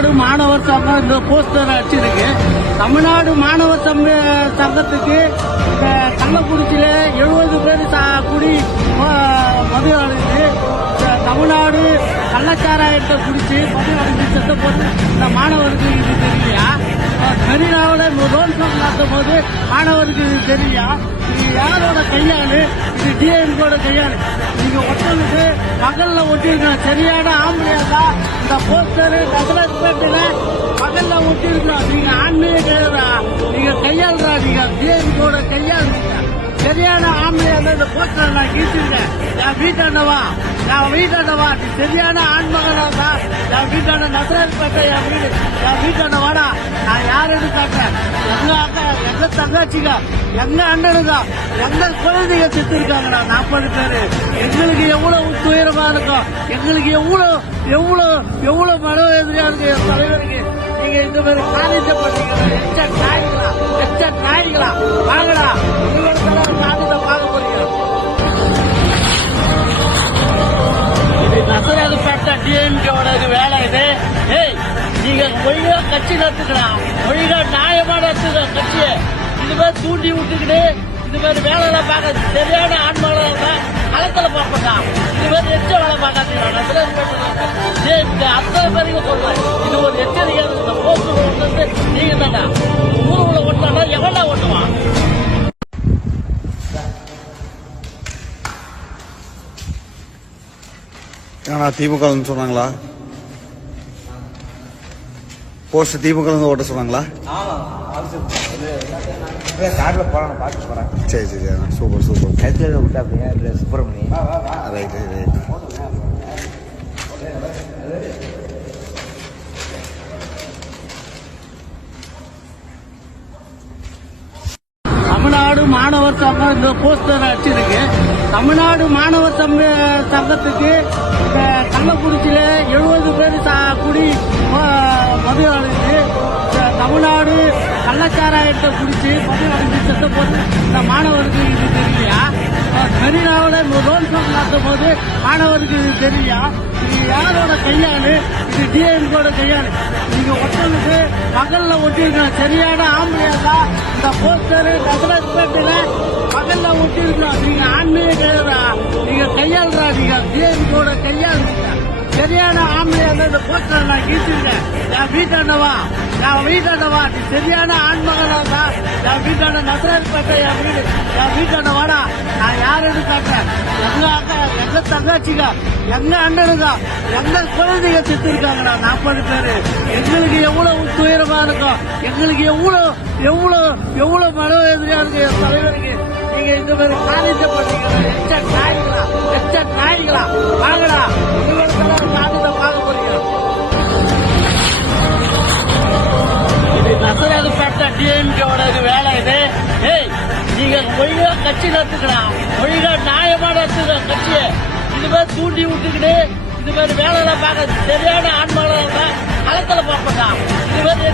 தமிழ்நாடு மாணவர் சங்கம் இந்த போஸ்டர் அடிச்சிருக்கு. தமிழ்நாடு மாணவர் சங்கத்துக்கு கள்ளக்குறிச்சியில 70 பேர் கூடி மது அடைந்து தமிழ்நாடு கள்ளச்சாராயத்தை குடிச்சு மது அடைந்து செத்த போது இந்த மாணவருக்கு இது தெரியலையா? மெரினாவில் ரோல் ஷோ நடத்தும் போது மாணவருக்கு இது தெரியலையா? இது யாரோட கையாளு? இது டிஎம்கோட கையாளு. நீங்க ஒட்டலுக்கு பகல்ல ஒட்டிருக்கணும். சரியான ஆம்பளையா தான் இந்த போஸ்டர் நகரப்பேட்டையில பகல்ல ஒட்டிருக்கணும். நீங்க ஆண்மையே கிடையாதா? நீங்க கையாளுறா. நீங்க டிஎம்கோட கையாளுறீங்க. சரியான ஆம்பளையா தான் இந்த போஸ்டர் நான் கீழ்ச்சிருக்கேன். என் வீட்டாண்டவா நீ சரியான ஆண்மகனா தான். என் வீட்டாண்ட நகரப்பேட்டை என் வீட்டாண்டவாடா. நான் யாருன்னு காட்டுறேன். எங்க அக்கா, எங்க தங்காச்சிங்க, எங்க அண்ணனுங்க, எங்க குழந்தைங்க செத்து இருக்காங்கடா 40 பேரு. எங்களுக்கு எவ்வளவு துயரமா இருக்கும். எங்களுக்கு எவ்வளவு மனோ எதிரியா இருக்கு என் தலைவருக்கு. நீங்க இந்த மாதிரி காரியத்தை பண்ணீங்க. எச்ச நாய்களா வாங்கடா. நாட்டை பார்க்க போறீங்க. இது நசராதுப்பட்ட டிஎம்கேவோட வேலை இது. ஏய், நீங்க ஒழுங்கா கட்சி நடத்துக்கலாம். ஒழுங்கா நியாயமா நடத்துங்க கட்சியை. இது மாதிரி தூண்டி விட்டுக்கிட்டு இது மாதிரி வேலை பார்க்க சரியான ஆண்மகளா இருந்தா களத்துல பார்ப்பா. இது மாதிரி எச்ச வேலை பார்க்காதீங்க. நசராதுப்பட்ட அத்தனை பேருக்கு சொல்றேன். இது ஒரு எச்சரிக்கை. இந்த போஸ்ட் வந்து நீங்க தானே ஊருக்குள்ள ஓட்டினா எவன்டா ஓட்டுவான்? ஏன்னா திமுக சொன்னாங்களா? போஸ்ட் திமுக ஓட்ட சொன்னாங்களா? சரி சூப்பர் சுப்பிரமணி. ரைட். தமிழ்நாடு மாணவர் சங்கம் இந்த போஸ்டர் அடிச்சிருக்கு. தமிழ்நாடு மாணவர் சங்கத்துக்கு கள்ளக்குறிச்சியில 70 பேர் கூடி மது அடைந்து தமிழ்நாடு கள்ளச்சாராயத்தை குடிச்சு மது அடைந்து செத்த போது இந்த மாணவருக்கு இது தெரியலையா? மெரினாவில் ரோல் ஷோ நடத்தும் போது மாணவருக்கு இது தெரியலையா? இது யாரோட கையாளு? இது டிஎம்கோட கையாளு. நீங்க ஒட்டலுக்கு பகல்ல ஒட்டிருக்கணும். சரியான ஆம்பளையா தான் இந்த போஸ்டர் நகரப்பேட்டையில பகல்ல ஒட்டிருக்கணும். நீங்க ஆண்மையே கிடையாதா? நீங்க கையாளுறா. நீங்க டிஎம்கோட கையாளுறீங்க. சரியான ஆம்பளையா தான் இந்த போஸ்டர் நான் கீழ்ச்சிருக்கேன். என் வீட்டாண்டவா நீ சரியான ஆண்மகனா தான். என் வீட்டாண்ட நகரப்பேட்டை என் வீட்டாண்டவாடா. நான் யாருன்னு காட்டுறேன். எங்க அக்கா, எங்க தங்காச்சிங்க, எங்க அண்ணனுங்க, எங்க குழந்தைங்க செத்து இருக்காங்கடா 40 பேரு. எங்களுக்கு எவ்வளவு துயரமா இருக்கும். எங்களுக்கு எவ்வளவு மனோ எதிரியா இருக்கு என் தலைவருக்கு. நீங்க இந்த மாதிரி காரியத்தை பண்ணீங்க. எச்ச நாய்களா வாங்கடா. நாட்டை பார்க்க போறீங்க. இது நசராதுப்பட்ட டிஎம்கேவோட வேலை இது. ஏய், நீங்க ஒழுங்கா கட்சி நடத்துக்கலாம். ஒழுங்கா நியாயமா நடத்துங்க கட்சியை. இது மாதிரி தூண்டி விட்டுக்கிட்டு இது மாதிரி வேலை பார்க்க சரியான ஆண்மகளா இருந்தா களத்துல பார்ப்பா. இது மாதிரி